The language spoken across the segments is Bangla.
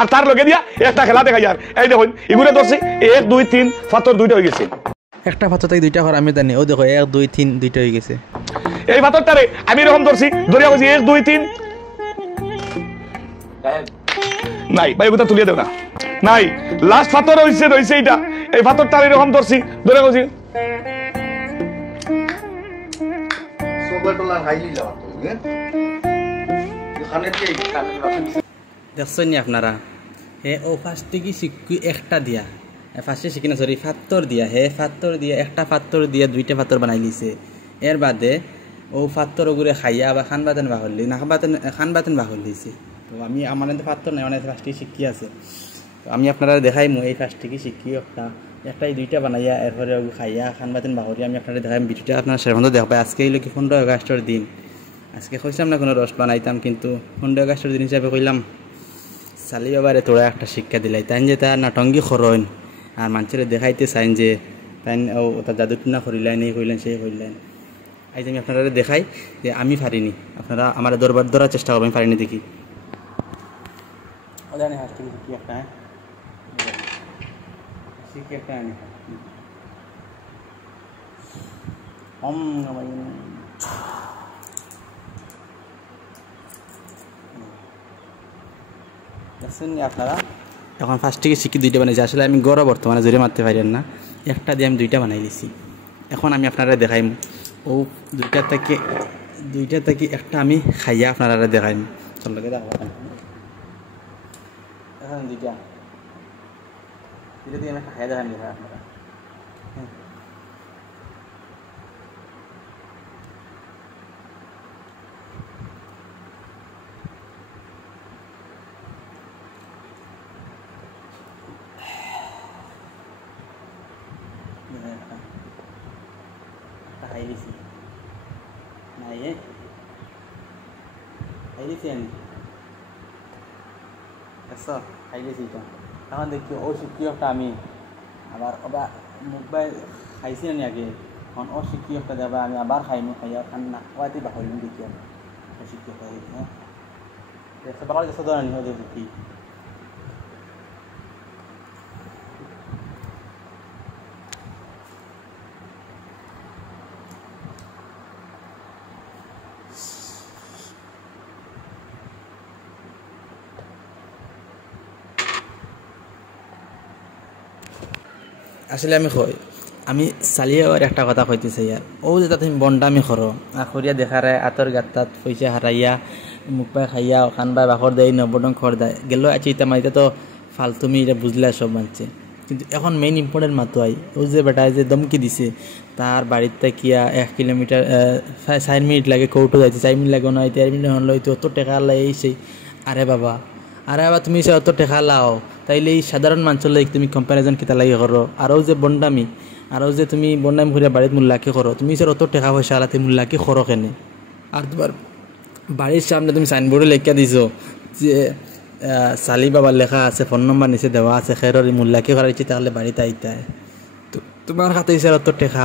আর তার লগে দিয়া একটা খেলা দেখা যায়। এই দেখুন এগুলো ধরছি 1 2 3 পাথর দুইটা হয়ে গেছে। একটা পাথর থেকে দুইটা ঘর আমি জানি। ও দেখো 1 2 3 দুইটা হয়ে গেছে। এই পাথরটারে আমি এরকম ধরছি, ধরিয়া বলছি 1 2 3 নাই ভাই, ওটা তুলিয়ে দেব না। নাই লাস্ট পাথর রইছে এটা। এই পাথরটারে এরকম ধরছি, ধরে বলছি দেখছেন নি আপনারা, হে ও ফার্স্ট থেকে শিখি একটা দিয়া, ফার্স্টে শিখি না সরি ফাত্তর দিয়া, হে ফাত্তর দিয়া একটা ফাত্তর দিয়া দুইটা ফাত্তর বানাই লিছে। এর বাদে ও ফাত্তর ওগুলো খাইয়া আবার খান বাতেন বাহলি না খান বাতেন বাহল দিয়েছে। তো আমি আমার ফাত্তর নাই, অনেক ফার্স্টে শিখি আছে। তো আমি আপনারা দেখাই এই ফার্স্ট থেকে শিখি একটাই দুইটা বানাইয়া এরপরে খাইয়া খান বাতেন বাহরি আমি আপনারা দেখাই। ভিডিওটা আপনারা সেরকম দেখবে। আজকে এই লোকে 15 আগস্টের দিন। আজকে কইলাম না কোনো রস বানাইতাম, কিন্তু 15 আগস্টের দিন হিসাবে কইলাম চালি বাবারে তোরা একটা শিক্ষা দিলাই। তাই যে তার নাটঙ্গি খরইন আর মানুষের দেখাইতে চাইন যে তাই তার জাদুটনা করিলেন, এই কইলেন সেই কইলেন। আজ আমি আপনারা দেখাই যে আমি পারিনি, আপনারা আমার দরবার ধরার চেষ্টা করবেন, আমি পারিনি দেখি। আপনারা এখন ফার্স্ট থেকে শিখি দুইটা বানাইছি। আসলে আমি গড় বর্তমানে জোরে মারতে পারেন না, একটা দিয়ে আমি দুইটা বানাই দিছি। এখন আমি আপনারা দেখাইম ও দুইটা থেকে একটা আমি খাইয়া আপনারা দেখাইম। চলকে দেখো এখন দুইটা দিয়ে আমি খাইয়া দেখাইম আপনারা। এখন দেখি ও শিক্ষকটা আমি আবার মোবাইল খাইছি নি আগে, এখন ও শিক্ষকটা দেবা আমি আবার খাইনি, খাইয়া খান্না ওয়াতে বাহলিম দেখি আমি ও শিক্ষকটা দেখি। হ্যাঁ দেখতে পারা গেছে তো আনি হতে দেখি। আসলে আমি চালিয়ে আর একটা কথা কইতে চাই, আর ও যেটা তুমি বন্ডামি করো আর খরিয়া দেখারে আতর গাত্তাত পয়সা হারাইয়া মুখ পায় খাইয়া খান বাই বাখর দেয় নবডং খর দেয় গেল আছে ইতা মাইতে তো ফালতুমি এটা বুঝলে সব মানছে। কিন্তু এখন মেইন ইম্পর্টেন্ট মাতো আই ও যে বেটায় যে দমকি দিছে তার বাড়িতে কিয়া 1 কিলোমিটার 4 মিনিট লাগে, কৌটো যাইতে 4 মিনিট লাগে না, 4 মিনিট হন লইতে অত টাকা লাই সেই। আরে বাবা তুমি সে অত টাকা লাও তাইলে এই সাধারণ মানুষের লাগে তুমি কম্পারিজন কেতা লাগে করো। আরও যে বন্ডামি তুমি বন্ডামি করে বাড়িতে মূল্যাকে করো, তুমি স্যার অত টাকা পয়সা আলাতে মূল্যাকে করো কেনে? আর তোমার বাড়ির সামনে তুমি সাইনবোর্ডে লেখা দিছো যে সালি বাবার লেখা আছে, ফোন নম্বর নিচে দেওয়া আছে, খেরোর মূল্যাকে করার ইচ্ছে তাহলে বাড়িতে আইতে তো তোমার হাতে স্যার অত টাকা,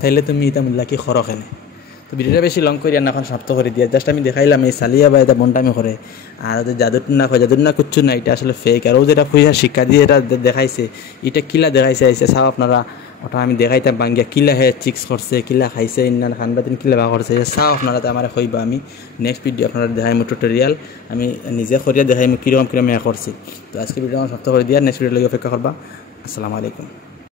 তাইলে তুমি এটা মূল্যাকে করো কেনে? তো ভিডিওটা বেশি লং করি না, এখন সমাপ্ত করে দিয়ে জাস্ট আমি দেখাইলাম এই সালিয়া বা এটা বন্ডামি করে। আর জাদুর না কুচ্ছু না, এটা আসলে ফেক। আর ও যেটা পয়সা শিক্ষা দিয়ে এটা দেখাইছে, এটা কিলা দেখাইছে আইসে চাও আপনারা, ওটা আমি দেখাইতাম বাঙ্গিয়া কিলা হে চিক্স করছে, কিলা খাইছে, ইন্নান খানবাদিন কিলা বা করছে চাও আপনারা। তো আমার কইবা আমি নেক্সট ভিডিও আপনারা দেখাইমু টিউটোরিয়াল, আমি নিজে করিয়া দেখাইমু কীরকম করছি। তো আজকে ভিডিও আমার সমাপ্ত করে দিয়া, নেক্সট ভিডিও লাগে অপেক্ষা করবা। আসসালামু আলাইকুম।